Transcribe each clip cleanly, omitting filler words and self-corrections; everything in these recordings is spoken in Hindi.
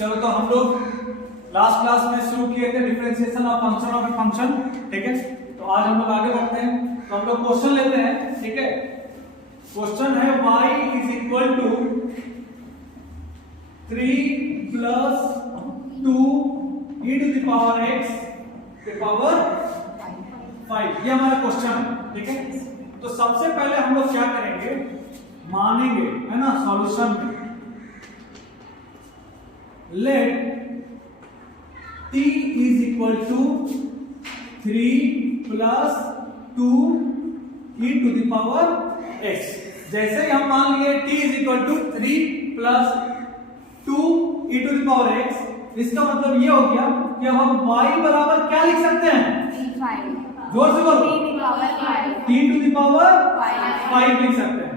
चलो तो हम लोग लास्ट क्लास में शुरू किए थे differentiation of function of a function, ठीक है। तो आज हम लोग आगे बढ़ते हैं। तो हम लोग क्वेश्चन लेते हैं, ठीक है। क्वेश्चन है y is equal to 3 plus 2 e to the power x के पावर 5, ये हमारा क्वेश्चन है, ठीक है। तो सबसे पहले हम लोग क्या करेंगे, मानेंगे, है ना, solution let t is equal to 3 plus 2 e to the power x। जैसे ही हम मान लिए t is equal to 3 plus 2 e to the power x, इसका मतलब ये हो गया कि अब हम y बराबर क्या लिख सकते हैं, जोर से बोलो, t टू द पावर 5 लिख सकते हैं।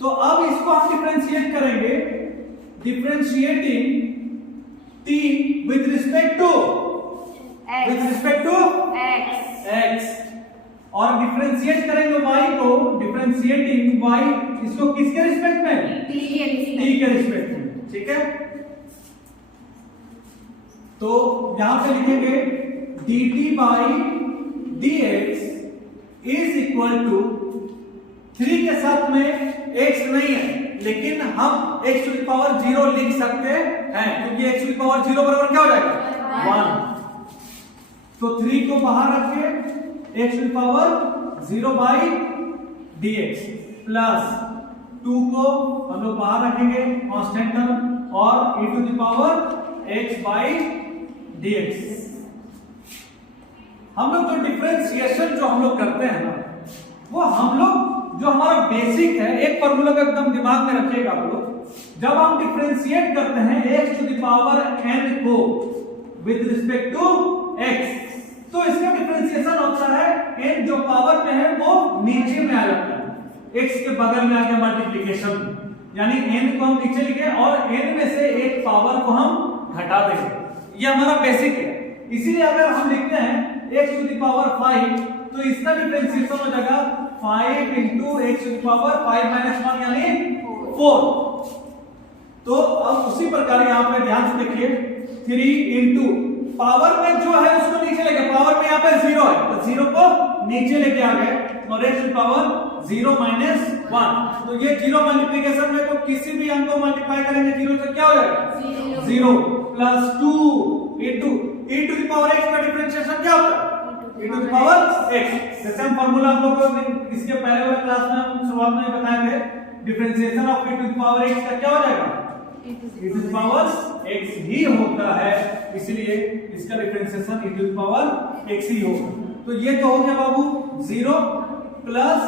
तो अब इसको हम डिफरेंशिएट करेंगे, differentiating t with respect to x, और डिफरेंशिएट करेंगे y को, डिफरेंशिएटिंग y इसको किसके रिस्पेक्ट में, t के रिस्पेक्ट में, ठीक है। तो यहां पे लिखेंगे dt by dx is equal to 3 के साथ में x नहीं है, लेकिन हम x टू द पावर 0 लिख सकते हैं, क्योंकि x टू द पावर 0 बराबर क्या हो जाएगा, 1। तो 3 को बाहर रख के x to the power 0 by dx plus 2 को हम लोग बाहर रखेंगे कांस्टेंट टर्म, और e to the power x by dx। हम लोग जो डिफरेंशिएशन जो हम लोग करते हैं ना, वो हम लोग जो हमारा बेसिक है, एक फॉर्मूला का एकदम दिमाग में रखिएगा आप लोग। जब हम डिफरेंशिएट करते हैं x to the power n को विद रिस्पेक्ट टू x, तो इसका डिफरेंशिएशन होता है n जो पावर में है वो नीचे में आ जाता है, x के बगल में आ गया मल्टीप्लिकेशन, यानी n को हम नीचे लिखे और n में से एक पावर को हम घटा देंगे। ये हमारा बेसिक है। इसीलिए अगर हम लिखते हैं x टू द पावर 5, तो इसका डिफरेंशिएशन हो जाएगा 5 into x to the power 5 minus 1 यानी 4। तो अब उसी प्रकार यहाँ पे ध्यान से देखिए, 3 into पावर में जो है उसको नीचे लेके, पावर में यहाँ पे 0 है तो 0 को नीचे लेके आ गए, और x to the power 0 minus 1। तो ये 0 मल्टीप्लिकेशन में तो किसी भी अंक को मल्टीप्लाई करेंगे 0 से क्या हो जाएगा, 0 plus 2 into e to the power x का डिफरेंशिएशन क्या होता है, e to the power x। जैसे हम फार्मूला हम लोग को इसके पहले वाले क्लास में हम शुरुआत में बताए थे, differentiation of e to the power x का क्या हो जाएगा, e to the power x ही होता है, इसलिए इसका differentiation e to the power x ही होगा। तो ये तो हो गया बाबू 0 plus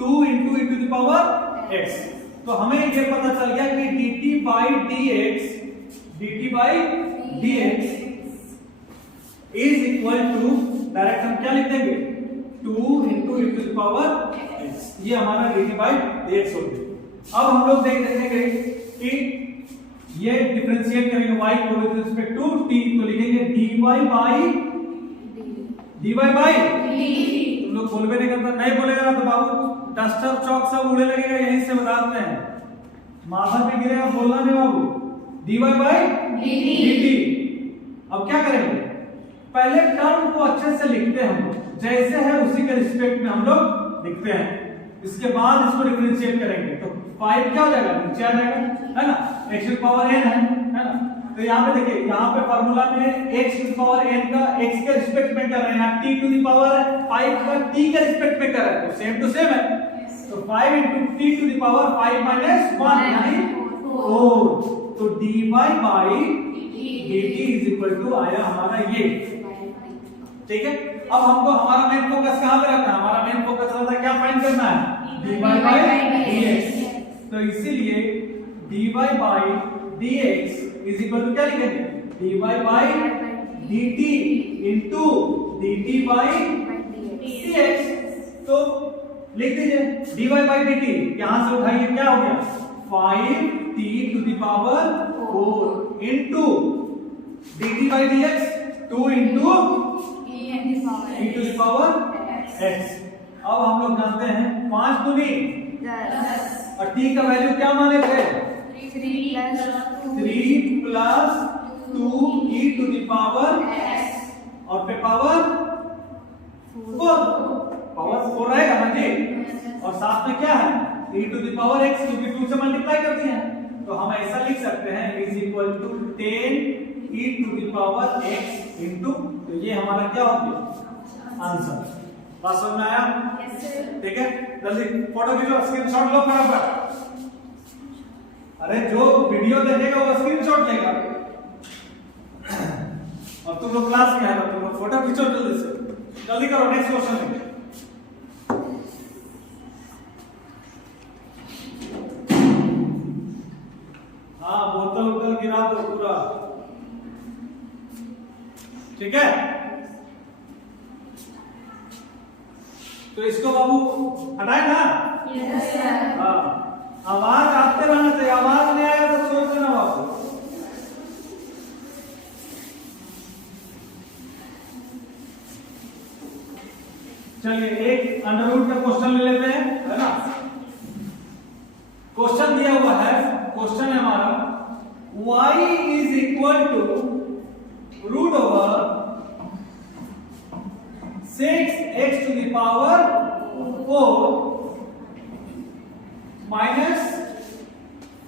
2 into e to the power x। तो हमें ये पता चल गया कि dt by dx is equal to, direct हम क्या लिख देंगे, 2 into e to the power x। ये हमारा dt by dx हो गया। अब हम लोग देखेंगे कि ये डिफरेंशिएट करेंगे y को विद रिस्पेक्ट टू t, तो लिखेंगे dy by तुम लोग बोलबे नहीं करता, नहीं बोलेगा ना तो बाबू डस्टर चौक सब उड़े लगेगा, यहीं से बताते हैं, माथा पे गिरेगा, बोलना नहीं बाबू, dy by dt। अब क्या करेंगे, पहले टर्म को अच्छे से लिखते हैं हम लोग, जैसे है उसी के रिस्पेक्ट में हम लोग लिखते हैं, इसके बाद इसको डिफरेंशिएट करेंगे तो 5 क्या हो जाएगा, नीचे आ जाएगा, है ना, x to the power n है ना। तो यहाँ पे देखिए, यहाँ पे फार्मूला में x to the power n का x के रिस्पेक्ट में कर रहे हैं, t टू द पावर 5 का t के रिस्पेक्ट में कर रहे हैं, तो सेम टू सेम है। तो 5 into t to the power 5 minus 1 यानी 4। तो dy by dt is equal to आया हमारा ये, ठीक है। अब हमको हमारा मेन फोकस कहां पे रखना है, हमारा मेन फोकस रहता है क्या फाइंड करना है, dy by dx। तो इसीलिए dy by dx is equal to क्या लिखेंगे, dy by dt into dt by dx। तो लिख दीजिए dy by dt, यहां से उठाइए क्या हो गया, 5t to the power 4 into dt by dx 2 into e to the power x। अब हम लोग जानते हैं 5 दूनी 10, और t का वैल्यू क्या माने थे, 3 plus 2e to the power और पे पावर 4 रहेगा ना जी। और साथ में क्या है e to the power x, क्योंकि 2 से मल्टीप्लाई कर दिया है तो हम ऐसा लिख सकते हैं is equal to 10 e to the power x into, तो ये हमारा क्या हो गया आंसर। बात समझ में आया? ठीक है, जल्दी फोटो खींचो, स्क्रीनशॉट लो फटाफट। अरे जो वीडियो देखेगा वो स्क्रीनशॉट लेगा और तुम लोग क्लास में है ना, तुम लोग फोटो खींचो जल्दी से, जल्दी करो। नेक्स्ट क्वेश्चन है, हाँ बोतल उतल गिरा दो पूरा, ठीक है। तो इसको बाबू हटाए ना। Yes sir. हाँ, आवाज आते रहना चाहिए, आवाज नहीं आएगा तो सोच लेना बाबू। चलिए एक अंडर रूट का क्वेश्चन ले लेते हैं, है ना। क्वेश्चन दिया हुआ है, क्वेश्चन है हमारा y is equal to root over 6x to the power 4 minus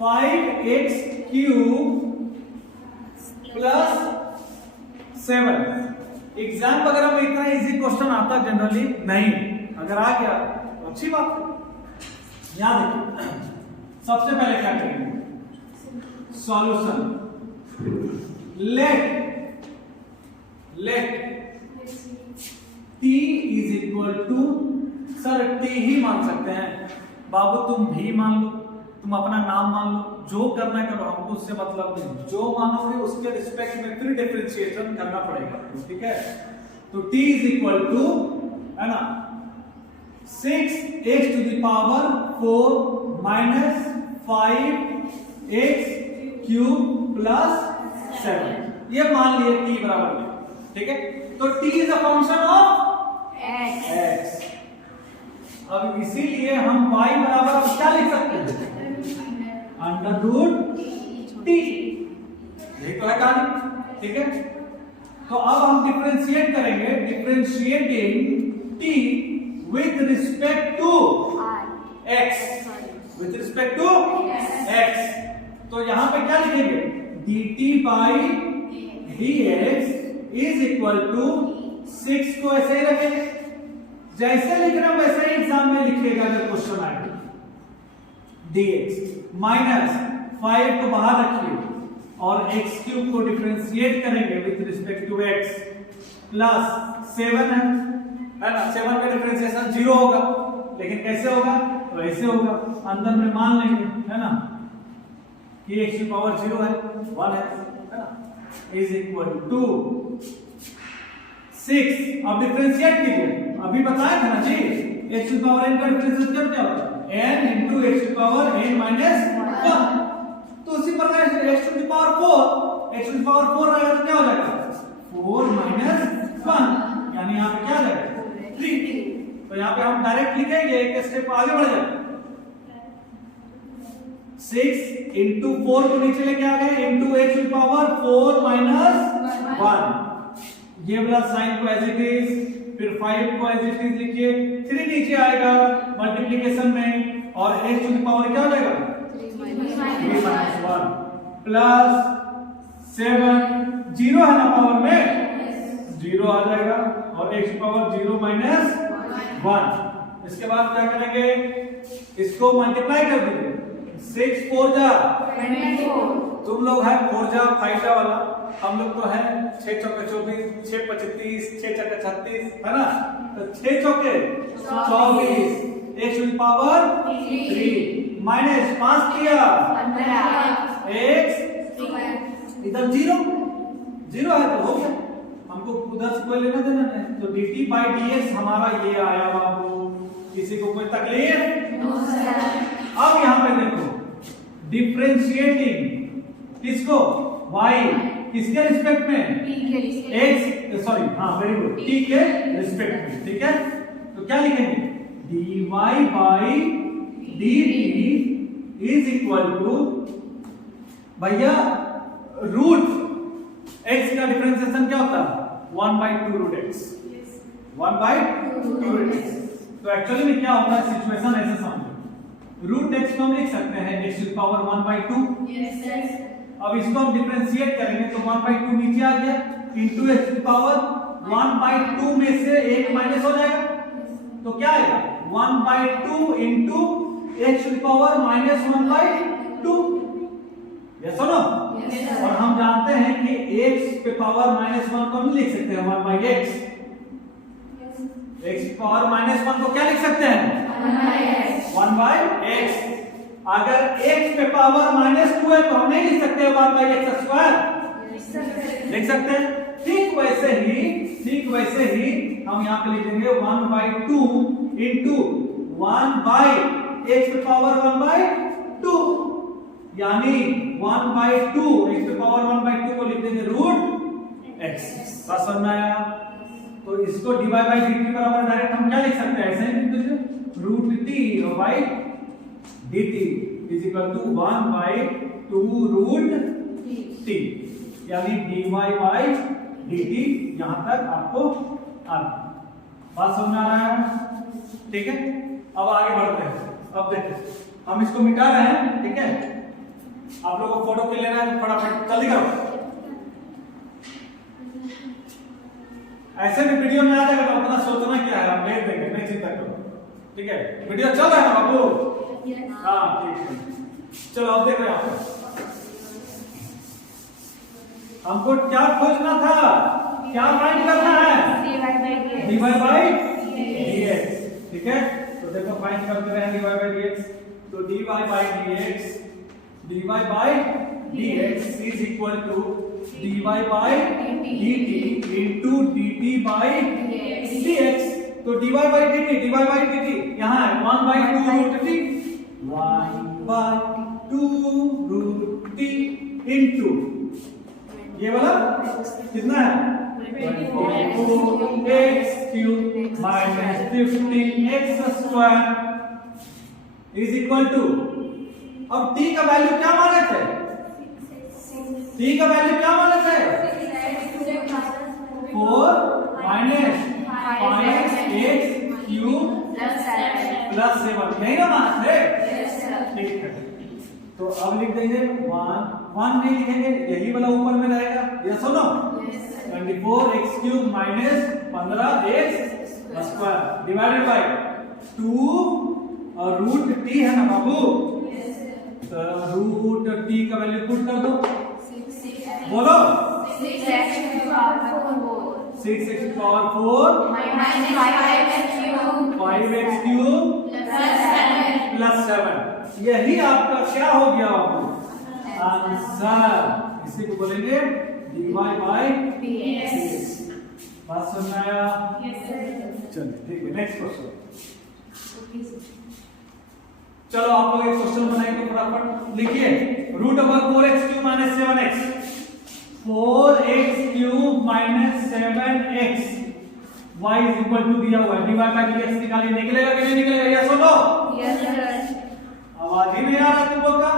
5x cube plus 7। Exam वगैरह में इतना इजी क्वेश्चन आता जनरली नहीं, अगर आ गया तो अच्छी बात है। याद रखिए, सबसे पहले क्या करेंगे solution. Let t is equal to, sir t ही मान सकते हैं बाबू, तुम भी मान लो, तुम अपना नाम मान लो, जो करना है करो, हमको उससे मतलब नहीं। जो मानोगे उसके रिस्पेक्ट में फिर डिफरेंशिएशन करना पड़ेगा, ठीक है। तो t इज इक्वल टू, है ना, 6x to the power 4 minus 5x cube plus 7, ये मान लिए t बराबर में, ठीक है। तो t is a function of x। अब इसीलिए हम y बराबर क्या लिख सकते हैं अंडर रूट t, यही तो है कहानी, ठीक है। तो अब हम डिफरेंशिएट करेंगे, differentiating t with respect to x, with respect to x। तो यहां पे क्या लिखेंगे dt by dx is equal to 6 को ऐसे ही रखेंगे, जैसे लिखना वैसे ही एग्जाम में लिखिएगा जब क्वेश्चन आएगा। dx माइनस 5 को बाहर रखिए और x क्यूब को डिफरेंशिएट करेंगे with respect to x plus 7 है ना। 7 का डिफरेंशिएशन 0 होगा, लेकिन कैसे होगा तो ऐसे होगा, अंदर में मान लेंगे, है ना, कि x की पावर 0 है, 1 है ना, इज इक्वल टू 6। अब डिफरेंशिएट कीजिए, अभी बताया था ना जी, x की पावर n का डिफरेंशिएशन क्या होता है n into x की पावर n माइनस 1। तो उसी प्रकार से x टू द पावर 4 रहेगा तो क्या हो जाएगा 4 माइनस 1, यानी यहाँ पे क्या आ जाएगा 3। तो यहाँ पे हम डायरेक्ट लिखेंगे, एक स्टेप आगे बढ़ जाएगा। 6 into 4 को नीचे लेके आ गए into x to the power 4 minus 1, ये वाला साइन को एज इट इज, फिर 5 को एज इट इज लिखिए, 3 नीचे आएगा मल्टीप्लिकेशन में, और x टू द पावर क्या हो जाएगा 3 माइनस 1 प्लस 7, 0 है ना पावर में, 0 आ जाएगा, और x टू पावर 0 माइनस 1। इसके बाद क्या करेंगे, इसको मल्टीप्लाई कर दीजिए, 6 4 जा 24, तुम लोग है 4 जा 5 जा वाला, हम लोग तो है 6 चौके 24, 6 25, 6 चौके 36, है ना। तो 6 चौके 24, x to the power 3 minus 5 किया 15, x इधर 0 है तो हो गया, हमको उधर से कोई लेना देना नहीं। तो dt by dx हमारा ये आया बाबू, किसी को कोई तकलीफ? No sir. अब यहाँ पे देखो डिफरेंशिएटिंग किसको y किसके रिस्पेक्ट में x, सॉरी हाँ वेरी गुड, t के रिस्पेक्ट में, ठीक है। तो क्या लिखेंगे dy by dt is equal to भैया रूट x का डिफरेंशिएशन क्या होता है? 1/2 रूट x, 1/2 रूट x। तो एक्चुअली में क्या होता है, सिचुएशन ऐसे समझो, रूट x को हम लिख सकते हैं x टू पावर 1/2। अब इसको हम डिफरेंशिएट करेंगे तो 1/2 नीचे आ गया, इनटू x टू पावर 1/2 में से 1 माइनस हो जाएगा, तो क्या आएगा 1/2 into x to power -1/2। Yes और नो? और हम जानते हैं कि x पे पावर -1 को हम लिख सकते हैं 1/x। x पावर -1 को क्या लिख सकते हैं? 1/x। अगर x पे पावर -2 है तो हम नहीं लिख सकते 1/x स्क्वायर, लिख सकते हैं। ठीक वैसे ही हम यहाँ पे लिखेंगे 1/2 इनटू 1/x पे पावर 1/2, यानी 1/2 x पे पावर 1/2 को लिख देंगे रूट x। बस समझ में आया? तो इसको dy बाई dt बराबर डायरेक्ट हम क्या लिख सकते हैं, ऐसे ही लिख दीजिए, root t by dt is equal to 1/2 root t, यानी dy बाई dt। यहां तक आपको बात समझ में आ रहा है? ठीक है, अब आगे बढ़ते हैं। अब देखिए हम इसको मिटा रहे हैं, ठीक है? आप लोगों को फोटो क्लिक लेना है तो फटाफट जल्दी करो। ऐसे भी वीडियो में आ जाएगा तो उतना सोचना क्या है, हम भेज देंगे, नहीं चिंता करो, ठीक है? वीडियो चल रहा है ना बाबू? हाँ ठीक है, चलो अब देख रहे हैं आप। हमको क्या खोजना था, क्या फाइंड करना है? dy बाई dx, ठीक है? तो देखो फाइंड करते रहे dy बाई dx, तो dy by dx is equal to dy by dt into dt by dx। तो dy बाई dt यहाँ है 1/2 root t, 1/2 root t into ये वाला कितना है 24x cube minus 15x square is equal to, अब t का वैल्यू क्या माने थे? t का वैल्यू क्या माने थे? 4 माइनस 5x क्यूब प्लस 7, नहीं ना माने थे? ठीक है, तो अब लिख देंगे 1 नहीं लिखेंगे, यही वाला ऊपर में रहेगा। यस और no? 24x cube minus 15x square divided by 2 और रूट t है ना बाबू, तो रूट t का वैल्यू पुट कर दो, बोलो 6x to power 4 minus 5x cube plus 7, यही आपका क्या हो गया आंसर। इसी को बोलेंगे dy बाई dx। बात समझ में आया? चलिए ठीक है, नेक्स्ट क्वेश्चन। चलो आप लोग एक क्वेश्चन बनाएंगे, फटाफट लिखिए। Root over 4x cube minus 7x, 4x cube minus 7x y is equal to दिया हुआ है, dy बाई dx निकालिए, निकलेगा कि नहीं निकलेगा? यस और नो? Yes sir. आवाज ही नहीं आ रहा तुम लोग का,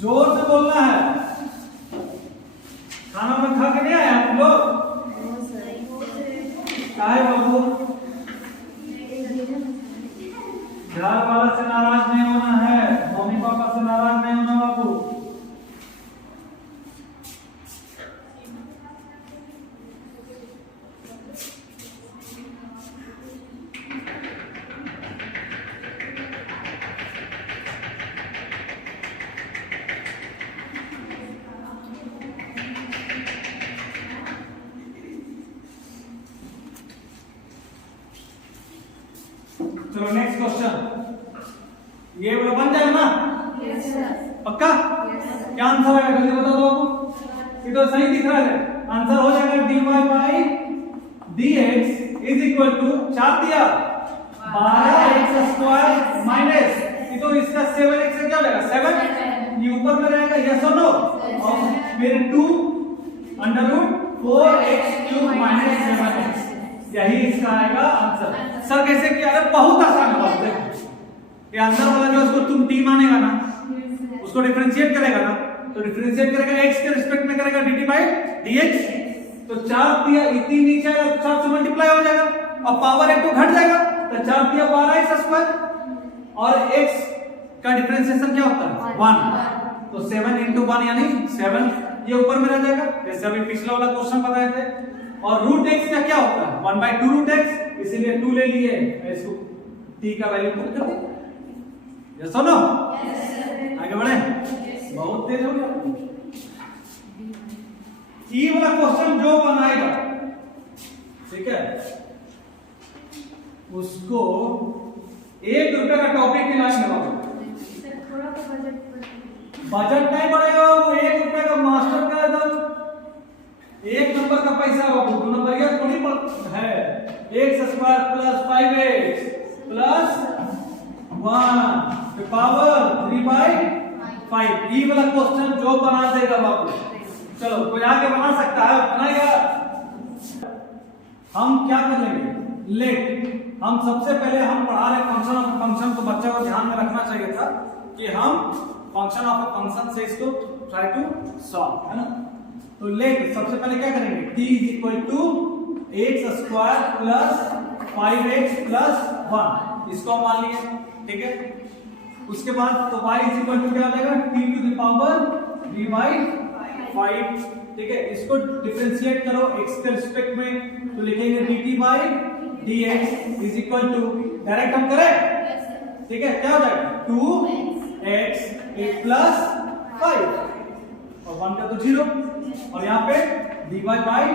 जोर से बोलना है। खाना में खा के नहीं आया तुम लोग? काहे बाबू? घर वाला से नाराज नहीं होना है, मम्मी पापा से नाराज नहीं होना बाबू। चलो नेक्स्ट क्वेश्चन, ये वाला बन जाएगा ना? Yes sir. पक्का? Yes sir. क्या आंसर आएगा जल्दी बता दो आपको, ये तो सही दिख रहा है। आंसर हो जाएगा dy by dx is equal to 4 दिया 12x स्क्वायर माइनस, ये तो इसका 7x से क्या हो जाएगा 7, ये ऊपर में रहेगा। यस और नो? और फिर 2 under root 4x cube minus 7x, यही इसका आएगा आंसर। सर कैसे किया? अरे बहुत आसान है बात। देखो ये आंसर वाला जो उसको तुम टी मानेगा ना, उसको डिफरेंशिएट करेगा ना, तो डिफरेंशिएट करेगा x के रिस्पेक्ट में करेगा dt बाई dx, तो 4 दिया इतनी नीचे आएगा तो 4 से मल्टीप्लाई हो जाएगा और पावर एक तो घट जाएगा, तो 4 दिया 12x स्क्वायर और x का डिफरेंशिएशन क्या होता है 1, तो 7 into 1 यानी 7, ये ऊपर में रह जाएगा जैसे अभी पिछला वाला क्वेश्चन बताए थे। और रूट x का क्या होता है 1/2 रूट x, इसीलिए 2 ले लिए, इसको t का वैल्यू पुट कर दिया। यस और नो? आगे बढ़े, बहुत तेज हो गया। ई वाला क्वेश्चन जो बनाएगा, ठीक है, उसको 1 रुपए का टॉपिक दिलाएंगे बाबू। बजट नहीं बढ़ेगा, वो 1 रुपए का मास्टर का एकदम 1 नंबर का पैसा बाबू, 2 नंबर या थोड़ी है। x square plus 5x plus 1 power 3/5। ई वाला क्वेश्चन जो बना देगा बाबू, चलो कोई आगे बना सकता है, बनाएगा। हम क्या कर लेंगे, लेट हम सबसे पहले हम पढ़ा रहे फंक्शन ऑफ फंक्शन, तो बच्चा को ध्यान में रखना चाहिए था कि हम फंक्शन ऑफ फंक्शन से इसको ट्राई टू सॉल्व, है ना। तो लेट सबसे पहले क्या करेंगे, t is equal to x square plus 5x plus 1, इसको हम मान लिए, ठीक है। उसके बाद तो y इज इक्वल टू क्या आ जाएगा t टू द पावर 3/5, ठीक है। इसको डिफरेंशिएट करो x के रिस्पेक्ट में, तो लिखेंगे dt by dx is equal to, direct हम करें, ठीक है, क्या हो जाएगा 2x प्लस 5 और 1 का तो 0, और यहाँ पे dy बाई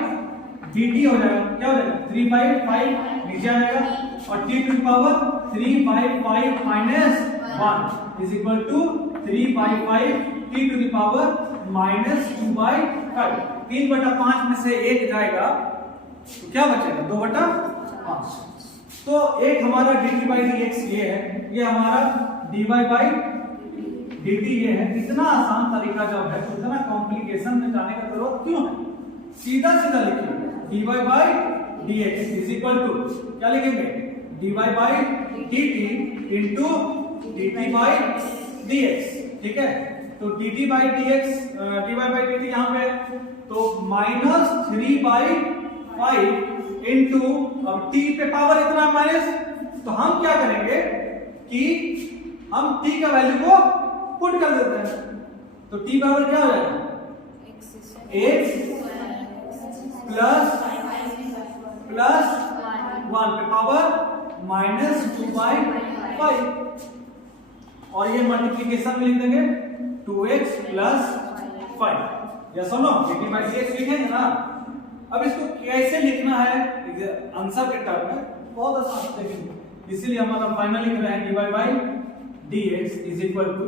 dt हो जाएगा, क्या हो जाएगा 3/5 नीचे आ जाएगा, और t to the power 3/5 minus 1 is equal to 3/5 t to the power minus 2/5। 3/5 में से 1 जाएगा तो क्या बचेगा 2/5। तो एक हमारा dt बाई dx ये है, ये हमारा dy बाई dt ये है। इतना आसान तरीका जब है तो इतना कॉम्प्लिकेशन में जाने का जरूरत क्यों है, सीधा सीधा लिखिए dy by dx is equal to क्या लिखेंगे dy by dt into dt by dx, ठीक है। तो dt by dx dy by dt यहाँ पे तो माइनस 3/5 इंटू, अब t पे पावर इतना माइनस, तो हम क्या करेंगे कि हम t का वैल्यू को पुट कर देते हैं, तो t बराबर क्या हो जाएगा x प्लस 1 पे पावर माइनस 2/5, और ये मल्टीप्लिकेशन में लिख देंगे 2x प्लस 5। यस और नो, dt बाई dx लिखेंगे ना। अब इसको कैसे लिखना है आंसर के टर्म में, बहुत आसान है, इसीलिए हमारा फाइनल लिख रहे हैं dy by dx is equal to,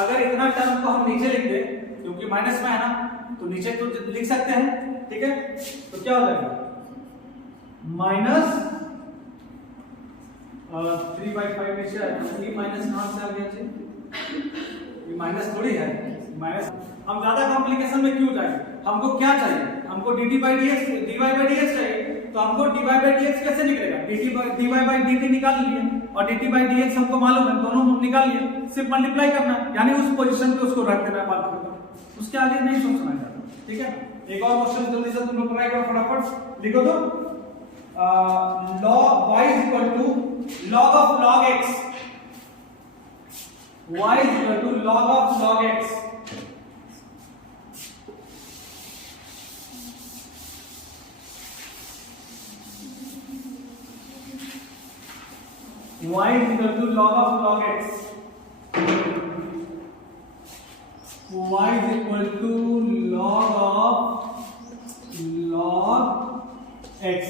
अगर इतना टर्म को हम नीचे लिख दे क्योंकि माइनस में है ना, तो नीचे तो लिख सकते हैं, ठीक है। तो क्या हो जाएगा माइनस 3/5 नीचे आएगा, ये माइनस कहां से आ गया, ये माइनस थोड़ी है, माइनस। हम ज्यादा कॉम्प्लिकेशन में क्यों जाएं, हमको क्या चाहिए, हमको dt by dx dy by dx चाहिए, तो हमको dy बाई dx कैसे निकलेगा, dy बाई dt निकाल लिए और dt बाई dx हमको मालूम है, दोनों हम निकाल लिए, सिर्फ मल्टीप्लाई करना है, यानी उस पोजीशन पे उसको रख देना है बात खत्म, उसके आगे नहीं सोचना है, ठीक है। एक और क्वेश्चन जल्दी से तुम लोग ट्राई करो, फटाफट लिखो तो log y is equal to log of log x, y is equal to log of log x, y is equal to log of log x, y is equal to log of log x।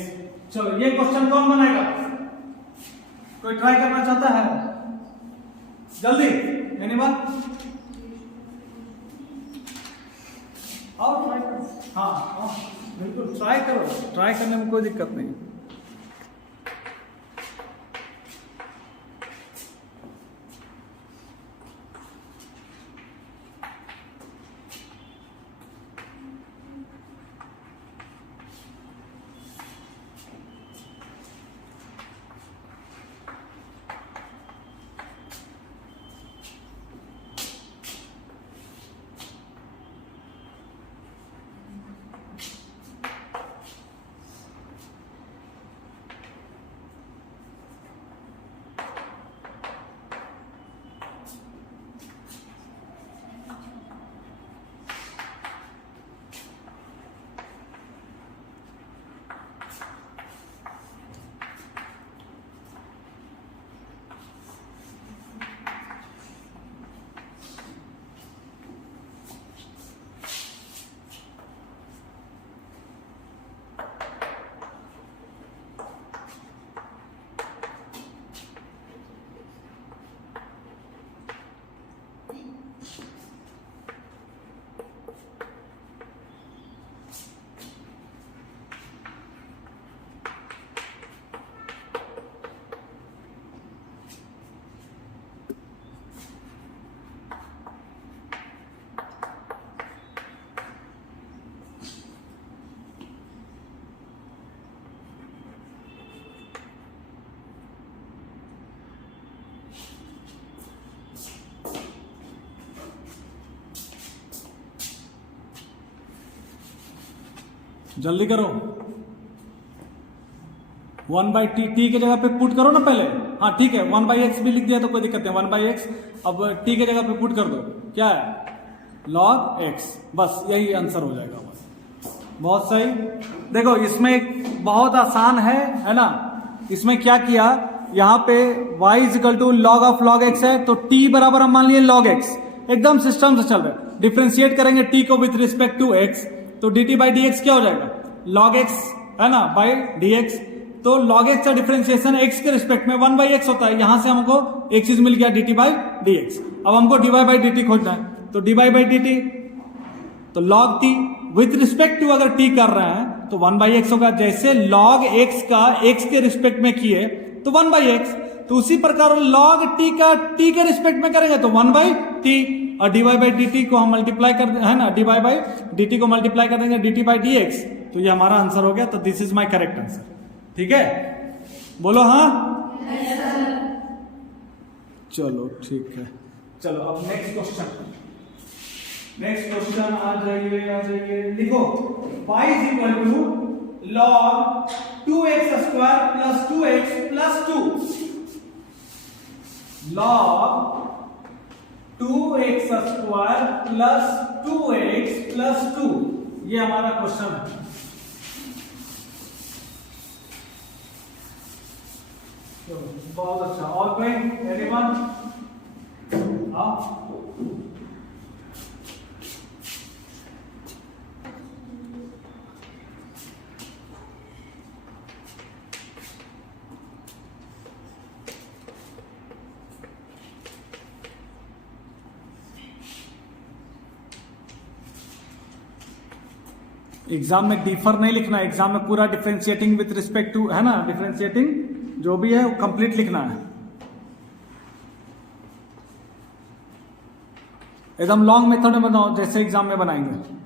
चलो ये क्वेश्चन कौन बनाएगा, कोई ट्राई करना चाहता है, जल्दी मेरी बात, और ट्राई करो, हाँ बिल्कुल ट्राई करो, ट्राई करने में कोई दिक्कत नहीं। जल्दी करो। 1/t, टी के जगह पे पुट करो ना पहले। हाँ ठीक है, 1/x भी लिख दिया तो कोई दिक्कत नहीं, 1/x। अब t के जगह पे पुट कर दो, क्या है log x, बस यही आंसर हो जाएगा। बस बहुत सही। देखो इसमें एक बहुत आसान है ना। इसमें क्या किया, यहाँ पे y is equal to log of log x है, तो t बराबर हम मान लिए log x, एकदम सिस्टम से चल रहे हैं। डिफ्रेंशिएट करेंगे t को विथ रिस्पेक्ट टू x, तो dt बाई dx क्या हो जाएगा log x है ना बाई dx। तो log x का डिफरेंशिएशन x के रिस्पेक्ट में 1/x होता है, यहां से हमको एक चीज मिल गया dt बाई dx। अब हमको dy बाई dt खोजना है, तो dy बाई dt तो log t with respect to अगर t कर रहे हैं तो 1/x होगा। जैसे log x का x के रिस्पेक्ट में किए तो 1/x, तो उसी प्रकार log t का t के रिस्पेक्ट में करेंगे तो 1/t, और dy बाई dt को हम मल्टीप्लाई कर है ना, dy बाई dt को मल्टीप्लाई कर देंगे dt बाई dx, तो ये हमारा आंसर हो गया। तो this is my correct answer. ठीक है, बोलो हाँ। चलो ठीक है, चलो अब नेक्स्ट क्वेश्चन। नेक्स्ट क्वेश्चन आ जाइए लिखो। y is equal to log 2x square plus 2x plus 2, log 2x square plus 2x plus 2, ये हमारा क्वेश्चन है। बहुत अच्छा। और कोई एनीवन? एग्जाम में डिफर नहीं लिखना है, एग्जाम में पूरा डिफरेंशिएटिंग विथ रिस्पेक्ट टू है ना, डिफरेंशिएटिंग जो भी है वो कंप्लीट लिखना है, एकदम लॉन्ग मेथड में बनाओ जैसे एग्जाम में बनाएंगे।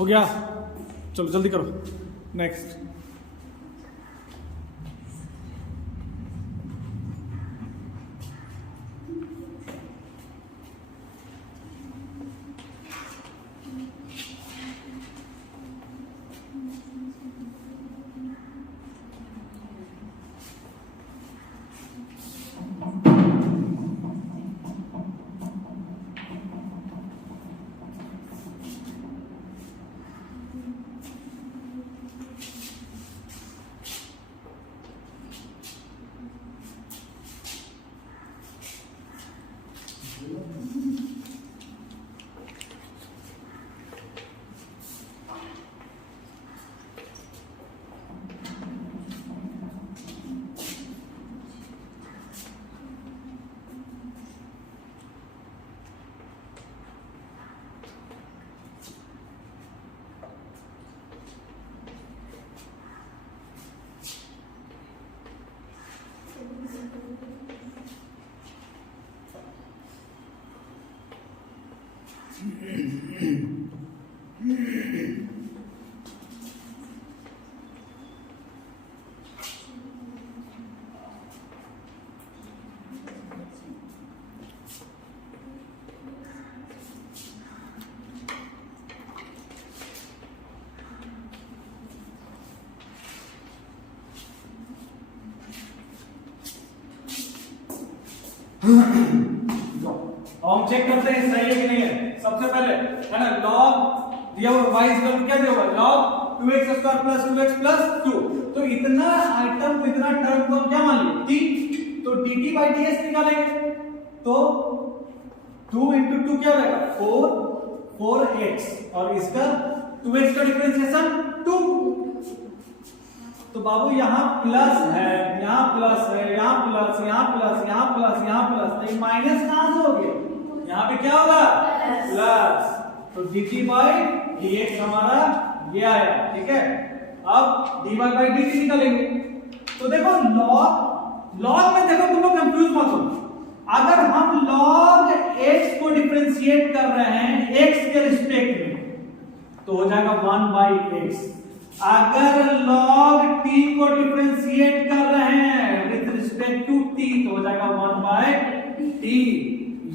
हो गया, चलो जल्दी करो नेक्स्ट। हम चेक करते हैं सही है कि नहीं है। सबसे पहले है ना log दिया हुआ y इक्वल टू क्या दिया हुआ log 2x square plus 2x plus 2। तो इतना आइटम को इतना टर्म को हम क्या मान लिए t, तो dt by ds निकालेंगे तो 2 into 2 क्या हो जाएगा 4x और इसका 2x का डिफरेंशिएशन 2। तो बाबू यहाँ प्लस है, यहाँ प्लस है, यहाँ प्लस, यहाँ प्लस, यहाँ प्लस, यहाँ प्लस, तो माइनस कहां से हो गया, यहाँ पे क्या होगा प्लस। तो dt by dx हमारा ये आया, ठीक है। अब dy by dt निकालेंगे तो देखो log में देखो तुम लोग कंफ्यूज मत हो। अगर हम log x को डिफरेंशिएट कर रहे हैं x के रिस्पेक्ट में तो हो जाएगा 1/x। अगर log t को डिफरेंशिएट कर रहे हैं विद रिस्पेक्ट टू t तो हो जाएगा 1/t।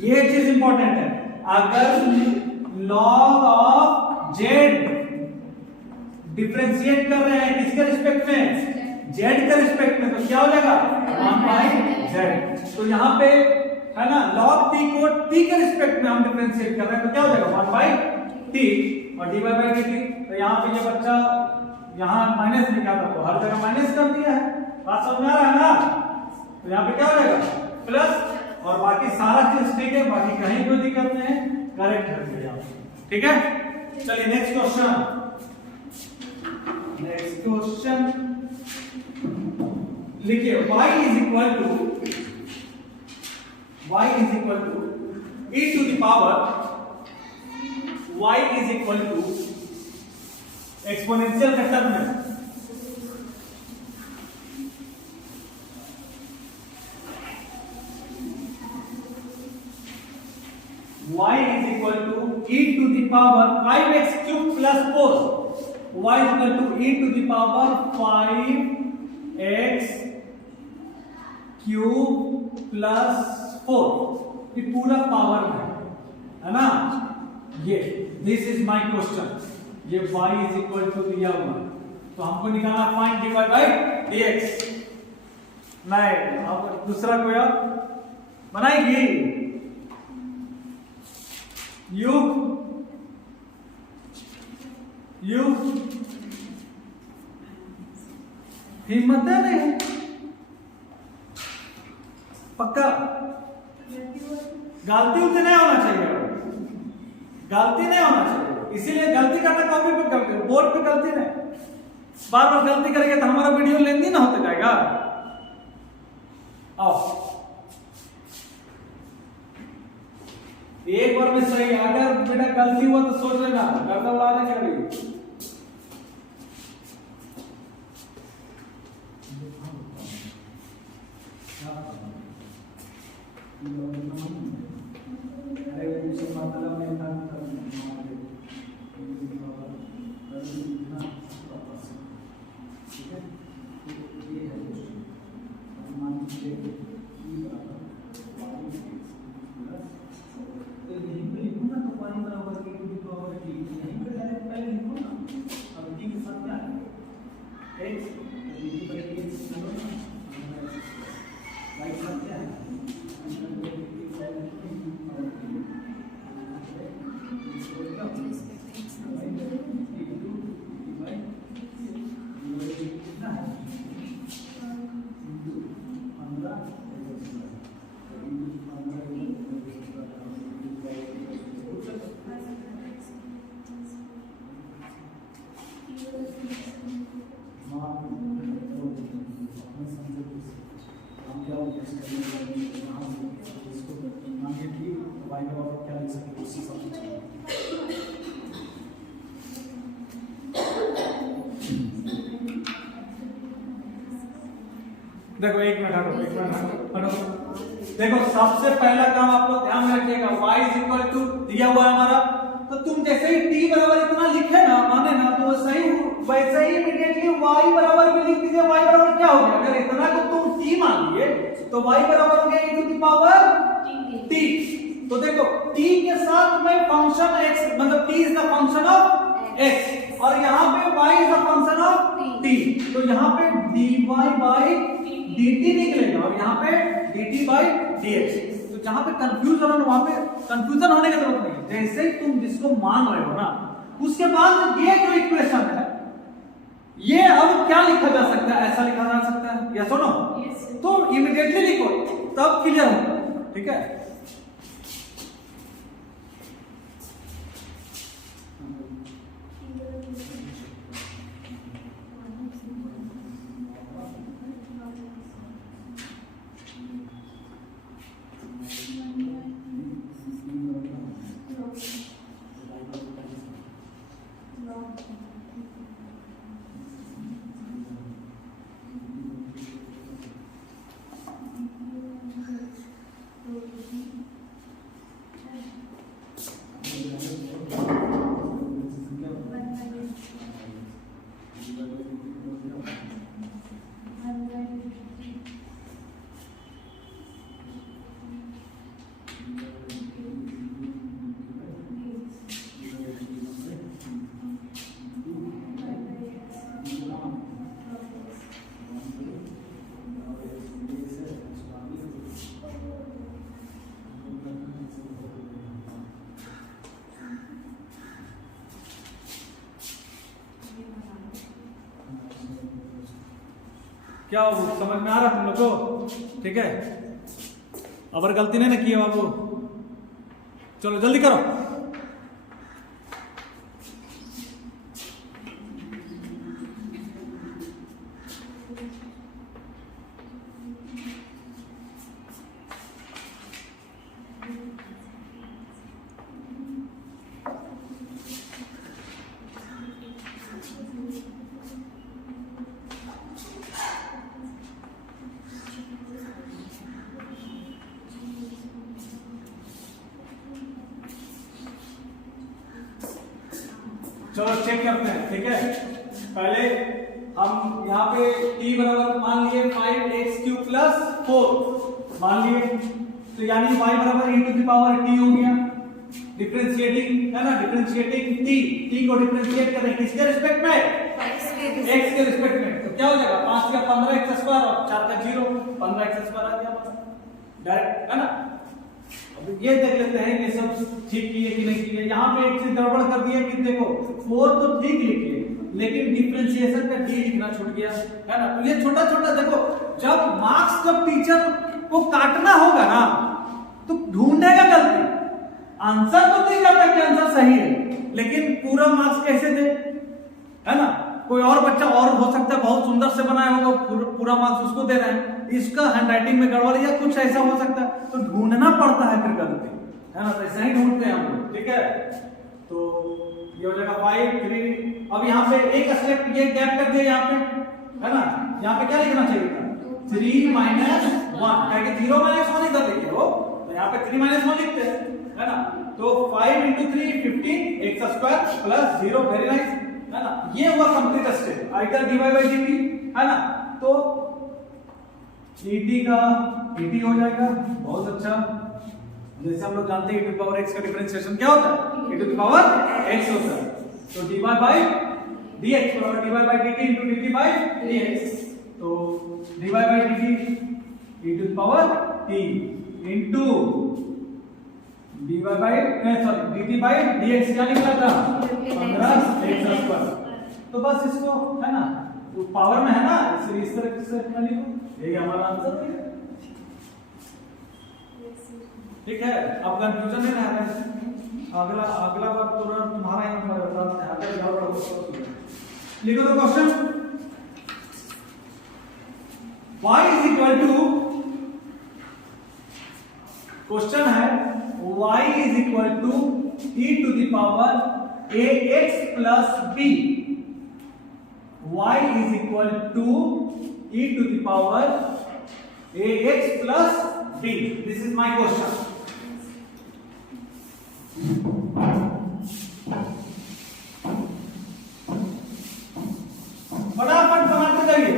ये चीज इंपॉर्टेंट है। अगर log ऑफ z डिफरेंशिएट कर रहे हैं किसके रिस्पेक्ट में z के रिस्पेक्ट में तो क्या हो जाएगा 1/z। तो यहाँ पे है ना log t को t के रिस्पेक्ट में हम डिफरेंशिएट कर रहे हैं तो क्या हो जाएगा 1/t और dy by dt। तो यहाँ पे ये बच्चा यहाँ माइनस लिखा था तो हर जगह माइनस कर दिया है, बात समझ में आ रहा है ना। तो यहाँ पे क्या हो जाएगा प्लस और बाकी सारा चीज ठीक है, बाकी कहीं कोई दिक्कत नहीं है, करेक्ट कर दिया ठीक है। चलिए नेक्स्ट क्वेश्चन लिखिए y is equal to e to the power y is equal to exponential के टर्म में y is equal to e to the power 5x cube plus 4। y is equal to e to the power 5x cube plus 4। ये पूरा पावर में है ना। ये दिस इज माय क्वेश्चन। ये y is equal to दिया हुआ तो हमको निकालना फाइंड dy by dx। नहीं अब दूसरा कोई और बनाएगी यू हिम्मत है नहीं पक्का गलती उसे नहीं होना चाहिए, गलती नहीं होना चाहिए। इसीलिए गलती करना कॉपी पे करते हो, बोर्ड पे गलती नहीं। बार बार गलती करेंगे तो हमारा वीडियो लेंदी ना होते जाएगा। आओ एक बार में सही, अगर बेटा गलती हुआ तो सोच लेना गर्दा उड़ाने का भी। अरे उसे मतलब में ठीक है, ये है मान लीजिए देखो एक मिनट हटो। देखो सबसे पहला काम आप लोग ध्यान में रखिएगा, y इज इक्वल टू दिया हुआ है हमारा, तो तुम जैसे ही t बराबर इतना लिखे ना माने ना तो वैसे ही इमीडिएटली y बराबर भी लिख दीजिए। y बराबर क्या हो गया, अगर इतना को तुम t मान लिए तो y बराबर हो गया e to the power t। तो देखो t के साथ में फंक्शन x मतलब t is the function of x और यहाँ पे y is the function of t। तो यहाँ पे dy by dt निकलेगा और यहाँ पे dt बाई dx। तो जहां पे कंफ्यूजन है वहां पे कंफ्यूजन होने की जरूरत नहीं है। जैसे ही तुम जिसको मान रहे हो ना, उसके बाद ये जो इक्वेशन है ये अब क्या लिखा जा सकता है, ऐसा लिखा जा सकता है, यस और नो? तो इमीडिएटली लिखो तब क्लियर होगा, ठीक है। क्या समझ में आ रहा तुम लोग को? ठीक है, अगर गलती नहीं ना की है बाबू, चलो जल्दी करो। चलो चेक करते हैं, ठीक है। पहले हम यहाँ पे t बराबर मान लिए 5x³ प्लस 4 मान लिए, तो यानी y बराबर e to the power t हो गया। डिफरेंशिएटिंग है ना, डिफरेंशिएटिंग t को डिफरेंशिएट करें किसके रिस्पेक्ट में? x के रिस्पेक्ट में। तो क्या हो जाएगा 5 का 15x² और 4 का 0, 15x² आ गया डायरेक्ट, है ना। अब ये देख लेते हैं कि सब ठीक किए कि नहीं किए। यहाँ पे एक चीज गड़बड़ कर दी है कि देखो 4 तो ठीक लिखिए लेकिन डिफरेंशिएशन का d लिखना छूट गया, है ना। तो ये छोटा छोटा देखो, जब मार्क्स जब टीचर को काटना होगा ना तो ढूंढेगा गलती। आंसर तो नहीं जाता कि आंसर सही है, लेकिन पूरा मार्क्स कैसे दे, है ना। कोई और बच्चा और हो सकता है बहुत सुंदर से बनाया होगा, पूरा मार्क्स उसको दे रहे हैं, इसका हैंडराइटिंग में गड़बड़ या कुछ ऐसा हो सकता है, तो ढूंढना पड़ता है फिर गलती, है ना। तो ऐसा ही ढूंढते हैं हम लोग, ठीक है। तो ये हो जाएगा 5 3। अब यहाँ पे एक स्टेप ये गैप कर दिया यहाँ पे, है ना। यहाँ पे क्या लिखना चाहिए था 3 - 1, क्या 0 - 1 इधर लिखे हो, तो यहाँ पे 3 - 1 लिखते हैं, है ना। तो 5 × 3 15 x² प्लस 0, वेरी नाइस, है ना। ये हुआ कंप्लीट स्टेप, आइदर dy/dt, है ना। तो dt का dt हो जाएगा, बहुत अच्छा। जैसे हम लोग जानते हैं e to the power x का डिफरेंशिएशन क्या होता है, e to the power x होता है। तो dy/dx बराबर dy/dt × dt/dx। तो dy/dt e to the power t into dt/dx क्या निकला था 15x²। तो बस इसको, है ना, वो पावर में है ना, इसलिए इस तरह से लिखो, यही हमारा आंसर है, ठीक है। अब कंफ्यूजन नहीं रह रहा है। अगला बार तुरंत तुम्हारा यहाँ पर बताते हैं, अगर गड़बड़ हो लिखो तो question y is equal to, question है y is equal to e to the power ax plus b। y is equal to e to the power ax plus b। This is my question. फटाफट बनाते जाइए।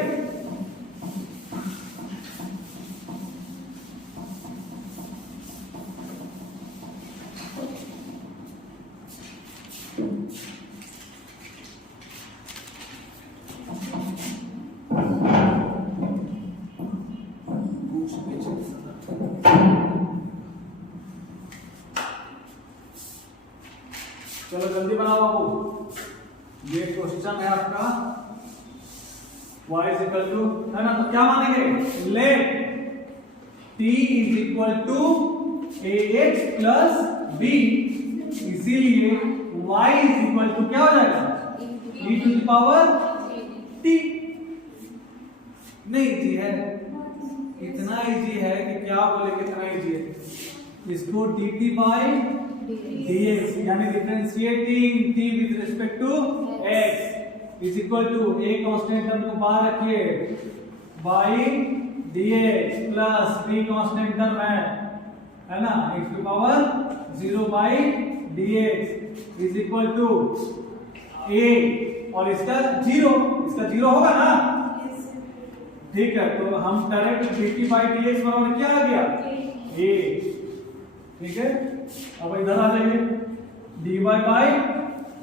ये क्वेश्चन है आपका y इज इक्वल टू, है ना, तो क्या मानेंगे, let t is equal to ax plus b, इसीलिए y इज इक्वल टू क्या हो जाएगा, e to the power t। नहीं इजी है, इतना इजी है कि क्या बोले, कितना इजी है। इसको dt बाई dx यानी differentiating t with respect to x is equal to a constant term को बाहर रखिए by dx plus b constant term है ना, x की power 0 by dx is equal to a, और इसका 0 होगा ना, ठीक है। तो हम डायरेक्ट dt बाई dx बराबर क्या आ गया, a, ठीक है। अब इधर आ जाइए dy बाई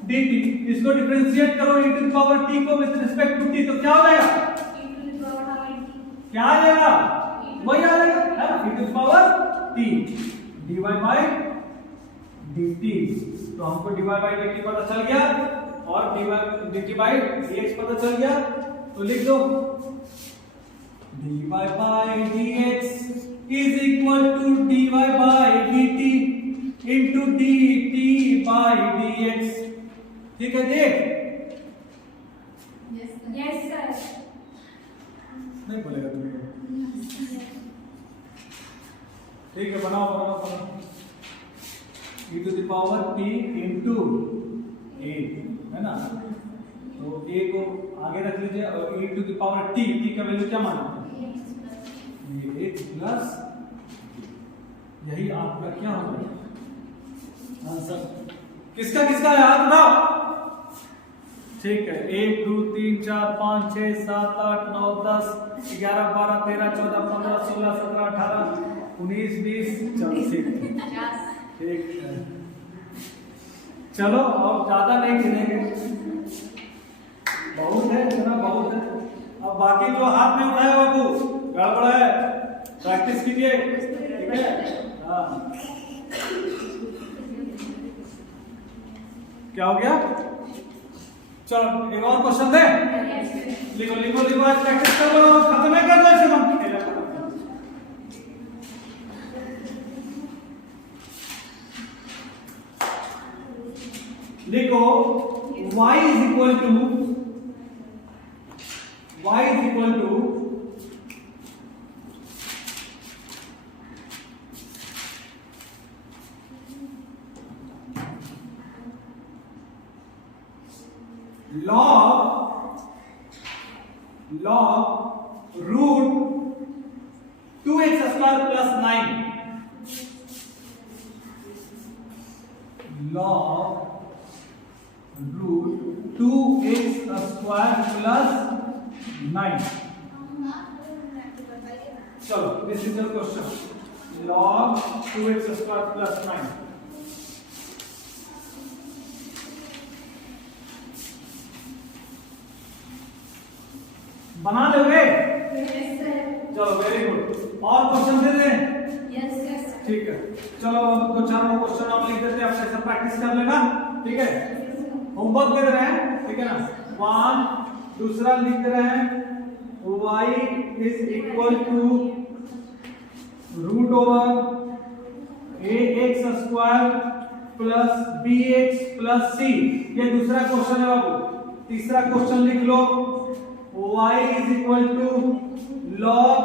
dt, इसको डिफरेंशिएट करो e to the power t को विद रिस्पेक्ट टू t, तो क्या हो जाएगा, क्या आ जाएगा, वही आ जाएगा, है ना, e to the power t dy by dt। तो हमको dy बाई dt पता चल गया और dt बाई dx पता चल गया, तो लिख दो dy by dx is equal to dy by dt into dt by dx, ठीक है जी, यस सर, नहीं बोलेगा तुम्हें, ठीक है, बनाओ e to the power t into a, है ना, तो a को आगे रख लीजिए और e to the power t का वैल्यू क्या माना, ये x प्लस, यही आपका क्या होगा आंसर। किसका किसका याद बताओ, ठीक है, 1 2 3 4 5 6 7 8 9 10 11 12 13 14 15 16 17 18 19 20 24, ठीक है। चलो अब ज्यादा नहीं गिनेंगे, बहुत है, इतना बहुत है। अब बाकी जो हाथ में उठाए बाबू गड़बड़ है, प्रैक्टिस कीजिए, ठीक है। हाँ, क्या हो गया, चलो एक और क्वेश्चन दे, लिखो आज प्रैक्टिस कर लो, खत्म कर दो इसे, हम लिखो y is equal to log root 2x square plus 9, log root 2x square plus 9। चलो this is the question, log 2x square plus 9। बना लोगे, चलो वेरी गुड, और क्वेश्चन दे दें, यस, ठीक है। चलो अब दो चार क्वेश्चन हम लिख देते हैं, अपने से प्रैक्टिस कर लेना, ठीक है। होमवर्क दे रहे हैं, ठीक है ना, 1 दूसरा लिख रहे हैं y is equal to root over ax square plus bx plus c, ये दूसरा क्वेश्चन है बाबू। तीसरा क्वेश्चन लिख लो y is equal to log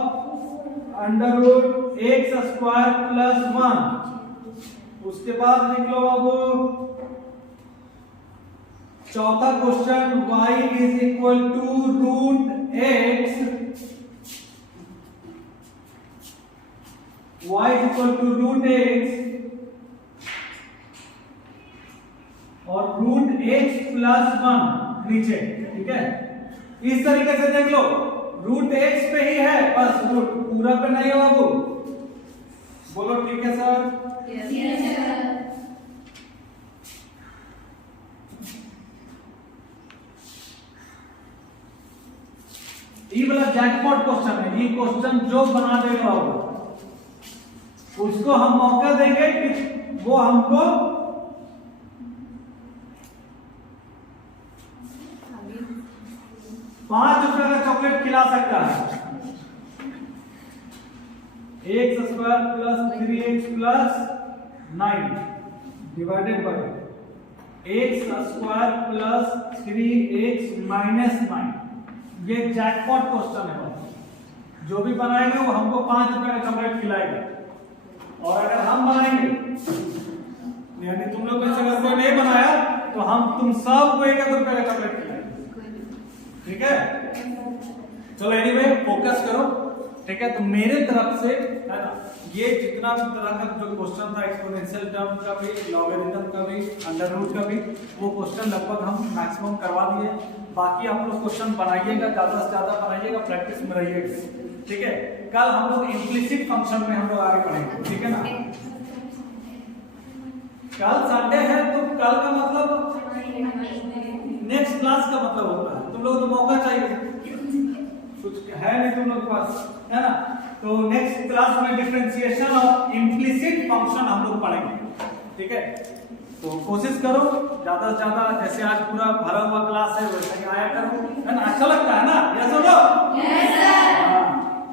under root x square plus 1। उसके बाद लिख लो बाबू चौथा question y is equal to root x, y is equal to root x और रूट एक्स प्लस 1 नीचे, ठीक है। इस तरीके से देख लो, रूट एक्स पे ही है बस, रूट पूरा पे नहीं है बाबू, बोलो ठीक है सर, यस सर। ये वाला जैकपॉट क्वेश्चन है, ये क्वेश्चन जो बना देगा उसको हम मौका देंगे कि वो हमको ₹5 का चॉकलेट खिला सकता है। x square plus 3x plus 9 divided by x square plus 3x minus 9। ये जैकपॉट क्वेश्चन है, जो भी बनाएगा वो हमको ₹5 का चॉकलेट खिलाएगा। और अगर हम बनाएंगे, यानी तुम लोग में से अगर कोई नहीं बनाया तो हम तुम सबको ₹1 का चॉकलेट खिलाएंगे, ठीक है। चलो एनीवे फोकस करो, ठीक है। तो मेरे तरफ से है ना, ये जितना भी तरह का जो क्वेश्चन था एक्सपोनेंशियल टर्म का भी, लॉगरिथम का भी, अंडर रूट का भी, वो क्वेश्चन लगभग हम मैक्सिमम करवा दिए। बाकी आप लोग क्वेश्चन बनाइएगा, ज्यादा से ज्यादा बनाइएगा, प्रैक्टिस में रहिएगा, ठीक है। कल हम लोग इम्प्लिसिट फंक्शन में हम लोग आगे बढ़ेंगे, ठीक है ना। कल संडे है तो कल का मतलब नेक्स्ट क्लास का मतलब होता है। तुम लोग तो मौका चाहिए, कुछ है नहीं तुम लोग के पास, है ना। तो नेक्स्ट क्लास में डिफरेंशिएशन और इम्प्लिसिट फंक्शन हम लोग पढ़ेंगे, ठीक है। तो कोशिश करो ज्यादा से ज्यादा, जैसे आज पूरा भरा हुआ क्लास है वैसे ही आया करो, है ना। अच्छा लगता है ना, यस और नो? Yes sir.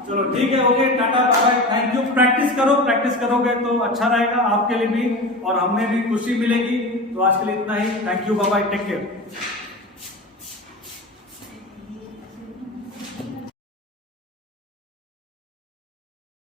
चलो ठीक है, ओके, टाटा bye bye, thank you. Practice करो, प्रैक्टिस करोगे तो अच्छा रहेगा आपके लिए भी और हमें भी खुशी मिलेगी। तो आज के लिए इतना ही, thank you, bye bye, take care.